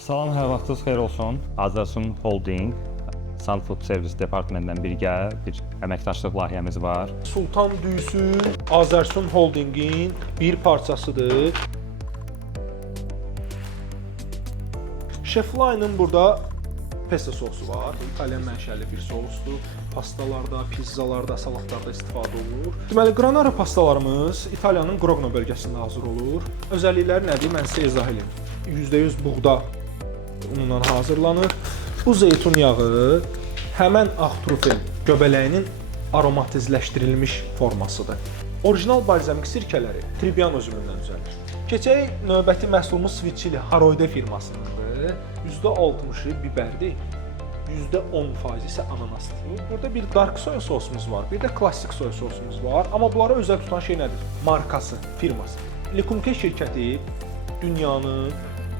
Salam, hər vaxtınız xeyir olsun. Azərsun Holding, Sun Food Service Departmentindən birgə bir əməkdaşlıq layihəmiz var. Sultan düyüsü Azərsun Holdingin bir parçasıdır. Chefline'ın burada pesto sosu var. İtalyan mənşəli bir sosdur. Pastalarda, pizzalarda, salatlarda istifadə olunur. Deməli, Granara pastalarımız İtaliyanın Grogno bölgəsində hazır olur. Özəllikləri nədir? Mən sizə izah edeyim. %100 buğda unundan hazırlanır. Bu zeytun yağı həmən ağ trufel göbələyinin aromatizləşdirilmiş formasıdır. Orijinal balzamik sirkələri Trebbiano üzümündən düzəlir. Keçək növbəti məhsulumuz Sweet Chili Haroide firmasınındır. %60'ı bibərdir, %10% isə ananasdır. Burada bir dark soya sosumuz var, bir də klassik soya sosumuz var. Amma bunları özəl tutan şey nədir? Markası, firması. Likumke şirkəti dünyanın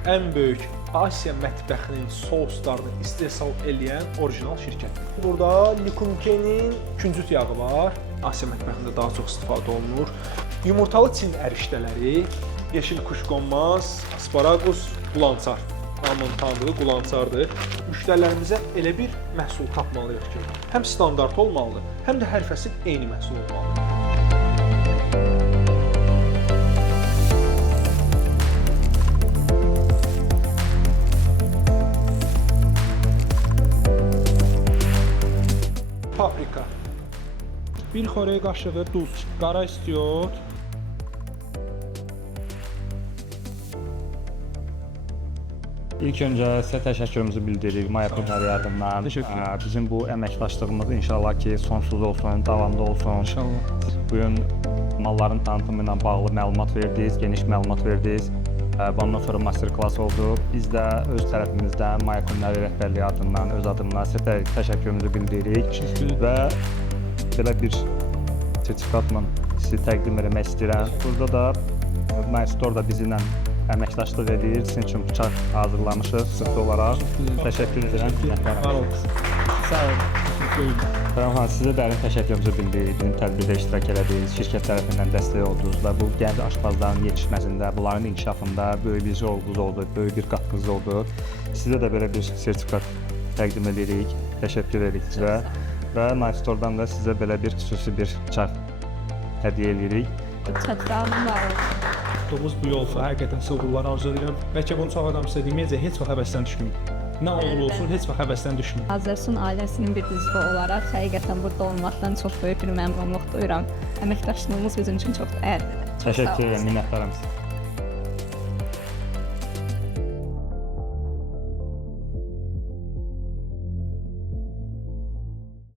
ən böyük Asiya mətbəxinin soslarını istehsal edən orijinal şirkətdir. Burada Likumke'nin küncüt yağı var. Asiya mətbəxində daha çox istifadə olunur. Yumurtalı Çin ərişdələri, yeşil kuşkonmaz, asparagus, qulançar. Hamının tanıdığı qulançardır. Müştərilərimizə elə bir məhsul tapmalıyıq ki, həm standart olmalıdır, həm də hər fəsil eyni məhsul olmalıdır. Paprika. Bir xörək qaşığı duz, qara istiot. İlk öncə sizə təşəkkürümüzü bildiririk Maya Kulinariya adından. Bizim bu əməkdaşlığımız inşallah ki sonsuz olsun, davamlı olsun. İnşallah. Bugün malların tanıtımı ilə bağlı məlumat verdiniz, geniş məlumat verdiniz. Bundan sonra master-klass oldu. Biz də öz tərəfimizdən Maya Kulinariya rəhbərliyi adından, öz adımdan sizə təşəkkürümüzü bildiririk. Və belə bir sertifikatla sizi təqdim etmək istəyirəm. Burada da My Store da bizimlə əməkdaşlıq edir. Sizin üçün bıçaq hazırlamışıq sırf olaraq. Təşəkkür edirəm. Var olsun. Sağ olun. Fərhan, sizə dərin təşəkkürümüzü bildiririk. Bizim tədbirdə iştirak elədiniz, şirkət tərəfindən dəstək oldunuz və bu gənc aşpazların yetişməsində, bunların inkişafında böyük bir rolunuz oldu, böyük bir qatqınız oldu. Sizə də belə bir sertifikat təqdim edirik. Təşəkkür edirik sizə. Və Nice Store-dan da sizə belə bir xüsusi bir bıçaq hədiyyə edirik. Çox sağ olun. Tutduğumuz bu yolda həqiqətən sığırlar arzu edirəm. Bəlkə bunu çox adam sizə deməyəcək, heç vaxt həvəsdən düşməyin. Nə olur olsun, heç vaxt həvəsdən düşməyin. Azərsun ailəsinin bir üzvü olaraq həqiqətən burada olmaqdan çox böyük bir məmnunluq duyuram. Əməkdaşlığımız bizim üçün çox dəyərlidir. Təşəkkür edirəm, minnətdaram sizə.